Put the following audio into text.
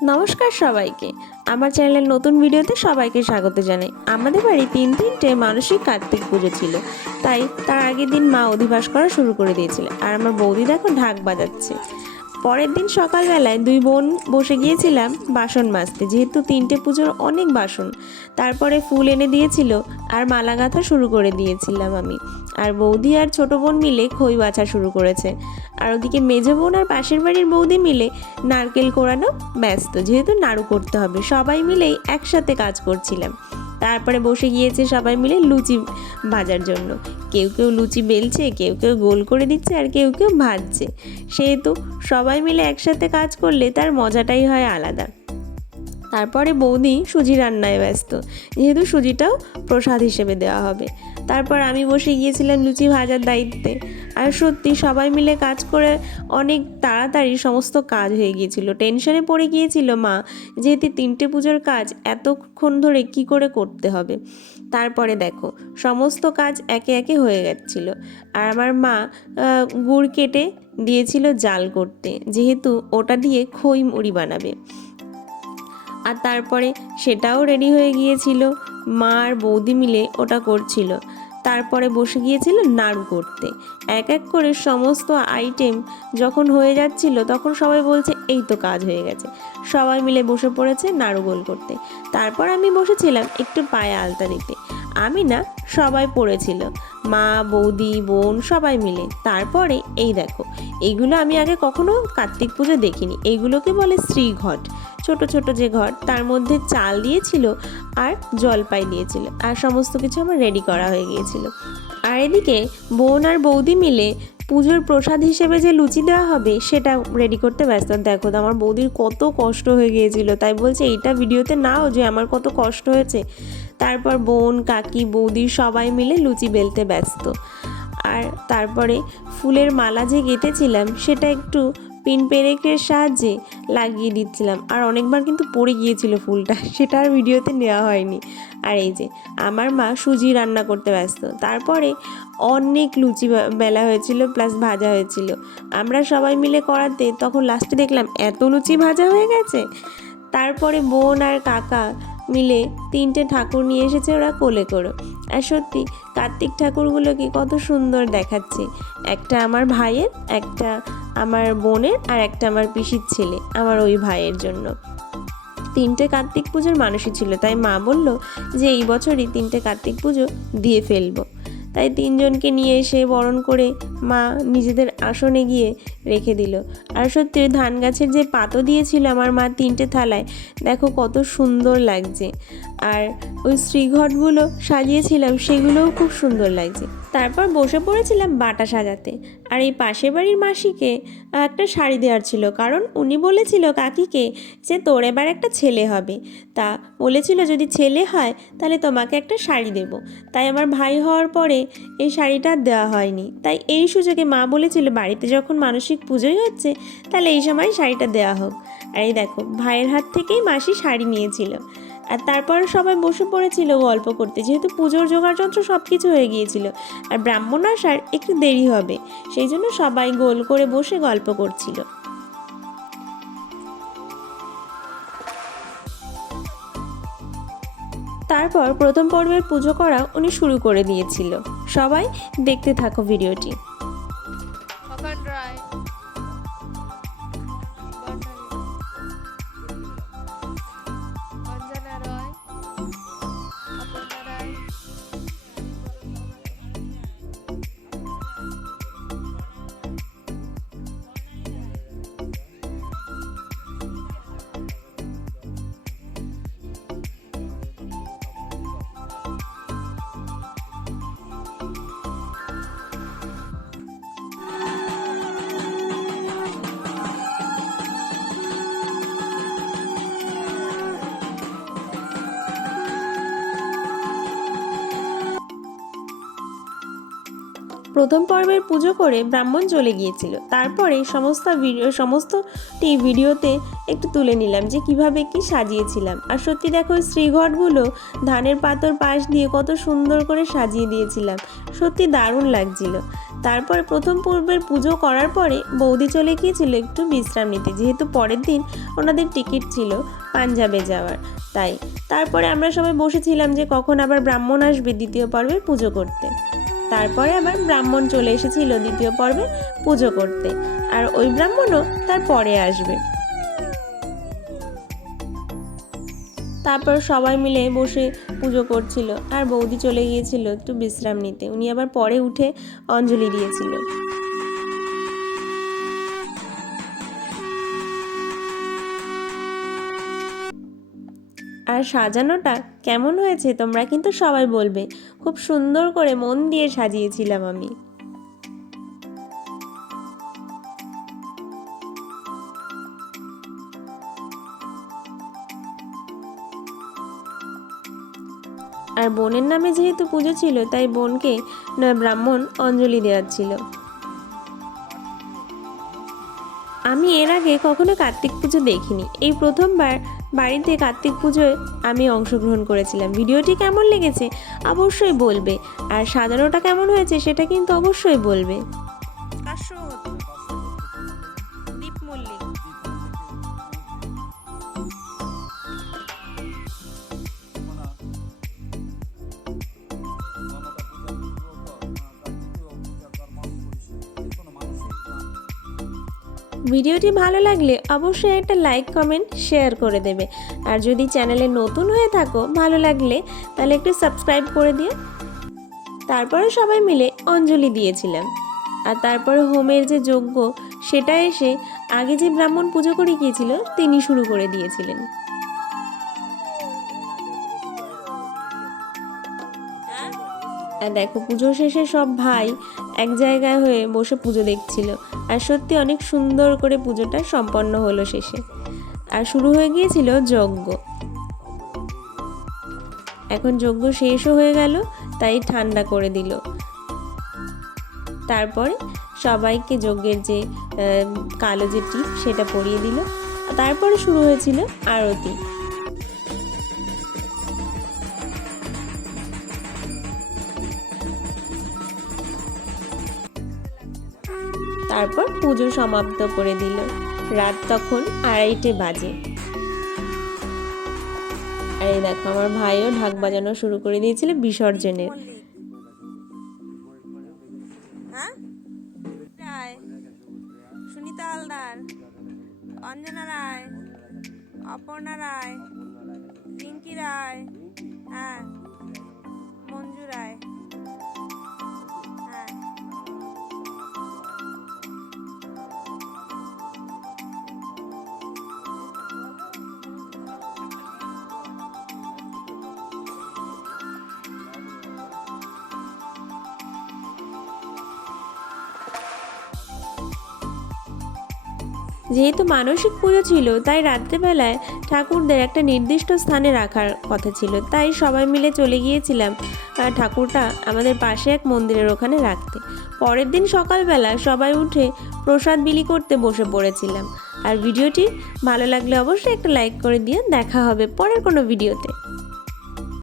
নমস্কার সবাইকে। আমার চ্যানেলের নতুন ভিডিওতে সবাইকে স্বাগত জানাই। আমাদের বাড়ি তিনটে মানসিক কার্তিক পুজো ছিল, তাই তার আগের দিন মা অধিবাস করা শুরু করে দিয়েছিল। আর আমার বৌদি দেখো ঢাক বাজাচ্ছে। পরের দিন সকালবেলায় দুই বোন বসে গিয়েছিলাম বাসন মাজতে, যেহেতু তিনটে পুজোর অনেক বাসন। তারপরে ফুল এনে দিয়েছিল আর মালা গাঁথা শুরু করে দিয়েছিলাম আমি। আর বৌদি আর ছোট বোন মিলে খই বাছা শুরু করেছে। আর ওদিকে মেজো বোন আর পাশের বাড়ির বৌদি মিলে নারকেল কোড়ানো ব্যস্ত, যেহেতু নাড়ু করতে হবে। সবাই মিলেই একসাথে কাজ করছিলাম। তারপরে বসে গিয়েছে সবাই মিলে লুচি ভাজার জন্য। কেউ কেউ লুচি বেলছে, কেউ কেউ গোল করে দিচ্ছে, আর কেউ কেউ ভাজছে। সেহেতু সবাই মিলে একসাথে কাজ করলে তার মজাটাই হয় আলাদা। তারপরে বৌদি সুজি রান্নায় ব্যস্ত, যেহেতু সুজিটাও প্রসাদ হিসেবে দেওয়া হবে। তারপর আমি বসে গিয়েছিলাম লুচি ভাজার দায়িত্বে। আর সত্যি সবাই মিলে কাজ করে অনেক তাড়াতাড়ি সমস্ত কাজ হয়ে গিয়েছিল। টেনশনে পড়ে গিয়েছিল মা, যেহেতু তিনটে পুজোর কাজ এতক্ষণ ধরে কি করে করতে হবে। তারপরে দেখো সমস্ত কাজ একে একে হয়ে যাচ্ছিল। আর আমার মা গুড় কেটে দিয়েছিল জাল করতে, যেহেতু ওটা দিয়ে খই মুড়ি বানাবে। আর তারপরে সেটাও রেডি হয়ে গিয়েছিল, মা আর বৌদি মিলে ওটা করছিল। তারপরে বসে গিয়েছিল নাড়ু করতে। এক এক করে সমস্ত আইটেম যখন হয়ে যাচ্ছিল, তখন সবাই বলছে এই তো কাজ হয়ে গেছে। সবাই মিলে বসে পড়েছে নাড়ু গোল করতে। তারপর আমি বসেছিলাম একটু পায়ে আলতা দিতে। আমি না, সবাই পড়েছিল, মা বৌদি বোন সবাই মিলে। তারপরে এই দেখো, এইগুলো আমি আগে কখনো কার্তিক পুজো দেখিনি। এইগুলোকে বলে শ্রীঘট। ছোট ছোট যে ঘট, তার মধ্যে চাল দিয়েছিল আর জলপাই দিয়েছিল, আর সমস্ত কিছু আমার রেডি করা হয়ে গিয়েছিল। আর এদিকে বোন আর বৌদি মিলে পুজোর প্রসাদ হিসেবে যে লুচি দেওয়া হবে সেটা রেডি করতে ব্যস্ত। দেখো তো আমার বৌদির কত কষ্ট হয়ে গিয়েছিল, তাই বলছে এইটা ভিডিওতে নাও যে আমার কত কষ্ট হয়েছে। তারপর বোন কাকি বৌদি সবাই মিলে লুচি বেলতে ব্যস্ত। আর তারপরে ফুলের মালা যে গেঁথেছিলাম সেটা একটু পিন পেরেকের সাহায্যে লাগিয়ে দিচ্ছিলাম। আর অনেকবার কিন্তু পড়ে গিয়েছিল ফুলটা, সেটা আর ভিডিওতে নেওয়া হয়নি। আর এই যে আমার মা সুজি রান্না করতে ব্যস্ত। তারপরে অনেক লুচি বেলা হয়েছিল, প্লাস ভাজা হয়েছিল। আমরা সবাই মিলে করাতে তখন লাস্টে দেখলাম এত লুচি ভাজা হয়ে গেছে। তারপরে বোন আর কাকা মিলে তিনটে ঠাকুর নিয়ে এসেছে ওরা কোলে করে। আর সত্যি কার্তিক ঠাকুরগুলোকে কত সুন্দর দেখাচ্ছে। একটা আমার ভাইয়ের, একটা আমার বোনের, আর একটা আমার পিসির ছেলে, আমার ওই ভাইয়ের জন্য। তিনটে কার্তিক পুজোর মানুষই ছিল, তাই মা বলল যে এই বছরই তিনটে কার্তিক পুজো দিয়ে ফেলবো। তাই তিনজনকে নিয়ে এসে বরণ করে মা নিজেদের আসনে গিয়ে রেখে দিল। আর সত্যি ওই ধান গাছের যে পাতো দিয়েছিল আমার মা তিনটে থালায়, দেখো কত সুন্দর লাগছে। আর ওই শ্রীঘটগুলো সাজিয়েছিলাম, সেগুলোও খুব সুন্দর লাগছে। তারপর বসে পড়েছিলাম বাটা সাজাতে। আর এই পাশের বাড়ির মাসিকে একটা শাড়ি দেওয়ার ছিল, কারণ উনি বলেছিল কাকিকে যে তোর এবার একটা ছেলে হবে। তা বলেছিল যদি ছেলে হয় তাহলে তোমাকে একটা শাড়ি দেব। তাই আমার ভাই হওয়ার পরে এই শাড়িটা দেওয়া হয়নি, তাই এই সুযোগে মা বলেছিল বাড়িতে যখন মানসিক পুজোই হচ্ছে তাহলে এই সময় শাড়িটা দেওয়া হোক। আর এই দেখো ভাইয়ের হাত থেকেই মাসি শাড়ি নিয়েছিল। আর তারপর সবাই বসে পড়েছিল গল্প করতে, যেহেতু পুজোর জোগাড়যন্ত্র সব কিছু হয়ে গিয়েছিল। আর ব্রাহ্মণ আসার একটু দেরি হবে, সেই জন্য সবাই গোল করে বসে গল্প করছিল। তারপর প্রথম পর্বের পুজো করা উনি শুরু করে দিয়েছিল। সবাই দেখতে থাকো ভিডিওটি। অকান রায়, অঞ্জনা রয়, অপর্ণা রায়, প্রথম পর্বের পুজো করে ব্রাহ্মণ চলে গিয়েছিল। তারপরে সমস্তটি ভিডিওতে একটু তুলে নিলাম যে কিভাবে কি সাজিয়েছিলাম। আর সত্যি দেখো শ্রীঘটগুলো ধানের পাতর পাশ দিয়ে কত সুন্দর করে সাজিয়ে দিয়েছিলাম, সত্যি দারুণ লাগছিল। তারপরে প্রথম পর্বের পুজো করার পরে বৌদি চলে গিয়েছিল একটু বিশ্রাম নিতে, যেহেতু পরের দিন ওনাদের টিকিট ছিল পাঞ্জাবে যাওয়ার। তাই তারপরে আমরা সবাই বসেছিলাম যে কখন আবার ব্রাহ্মণ আসবে দ্বিতীয় পর্বের পুজো করতে। তারপরে আবার ব্রাহ্মণ চলে এসেছিল দ্বিতীয় পর্বে পুজো করতে, আর ওই ব্রাহ্মণও তার পরে আসবে। তারপর সবাই মিলে বসে পুজো করছিল, আর বৌদি চলে গিয়েছিল একটু বিশ্রাম নিতে। উনি আবার পরে উঠে অঞ্জলি দিয়েছিল। আর সাজানোটা কেমন হয়েছে তোমরা কিন্তু সবাই বলবে। খুব সুন্দর করে মন দিয়ে সাজিয়েছিলাম আমি। আর বোনের নামে যেহেতু পুজো ছিল, তাই বোনকে ব্রাহ্মণ অঞ্জলি দেওয়াচ্ছিল। আমি এর আগে কখনো কার্তিক পুজো দেখিনি, এই প্রথমবার বাড়িতে কার্তিক পুজোয় আমি অংশগ্রহণ করেছিলাম। ভিডিওটি কেমন লেগেছে অবশ্যই বলবে, আর সাজানোটা কেমন হয়েছে সেটা কিন্তু অবশ্যই বলবে। দীপ মল্লিক। ভিডিওটি ভালো লাগলে অবশ্যই একটা লাইক কমেন্ট শেয়ার করে দেবে, আর যদি চ্যানেলে নতুন হয়ে থাকো ভালো লাগলে তাহলে একটু সাবস্ক্রাইব করে দিও। তারপরে সবাই মিলে অঞ্জলি দিয়েছিলাম। আর তারপরে হোমের যে যজ্ঞ সেটা এসে আগে যে ব্রাহ্মণ পুজো করে গিয়েছিল তিনি শুরু করে দিয়েছিলেন। আর দেখো পুজো শেষে সব ভাই এক জায়গায় হয়ে বসে পুজো দেখছিল, আর সত্যি অনেক সুন্দর করে পুজোটা সম্পন্ন হলো শেষে। আর শুরু হয়ে গিয়েছিল যজ্ঞ। এখন যজ্ঞ শেষও হয়ে গেল, তাই ঠান্ডা করে দিল। তারপরে সবাইকে যজ্ঞের যে কালো যে টিপ সেটা পরিয়ে দিল। তারপরে শুরু হয়েছিল আরতি। তারপর পুজো সমাপ্ত করে দিল। রাত তখন 2:30 বাজে। আর এই দেখো আমার ভাইও ঢাক বাজানো শুরু করে দিয়েছিল বিসর্জনের। সুনিতা হালদার, অঞ্জনা রায়, অপর্ণা রায়, রিঙ্কি রায়, হ্যাঁ, মঞ্জু রায়, হ্যাঁ। যেহেতু মানসিক পুজো ছিল, তাই রাত্রেবেলায় ঠাকুরদের একটা নির্দিষ্ট স্থানে রাখার কথা ছিল, তাই সবাই মিলে চলে গিয়েছিলাম ঠাকুরটা আমাদের পাশে এক মন্দিরের ওখানে রাখতে। পরের দিন সকালবেলা সবাই উঠে প্রসাদ বিলি করতে বসে পড়েছিলাম। আর ভিডিওটি ভালো লাগলে অবশ্যই একটা লাইক করে দিও। দেখা হবে পরের কোনো ভিডিওতে।